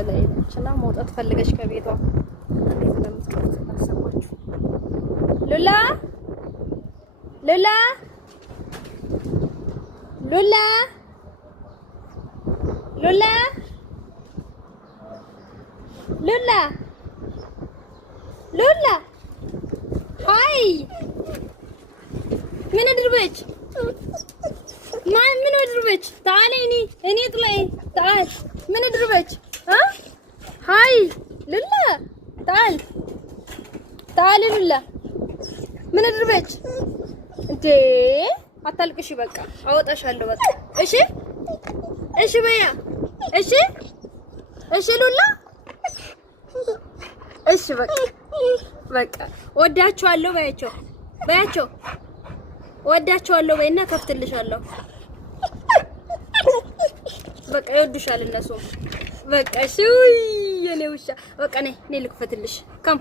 ለይችና መውጣት ፈልገሽ ከቤቷ እንዴት እንደምትቀርጽ ታሰባችሁ። ሉላ ሉላ ሉላ ሉላ ሉላ ሉላ ሃይ ምን አድርበች ምን አድርበች تعالي እኔ ጥላይ تعال ምን አድርበች ሃይ ሉላ تعال ሉላ ምን አድርበች እንዴ አታልቅሽ በቃ አወጣሻለሁ በቃ እሺ በያ እሺ ሉላ እሺ በቃ ወዳችኋለሁ በያቸው ወዳችኋለሁ በይና ከፍትልሻለሁ በቃ ይወዱሻል እነሱ በቃ እሺ የኔ ውሻ በቃ ነይ ልክፈትልሽ ካም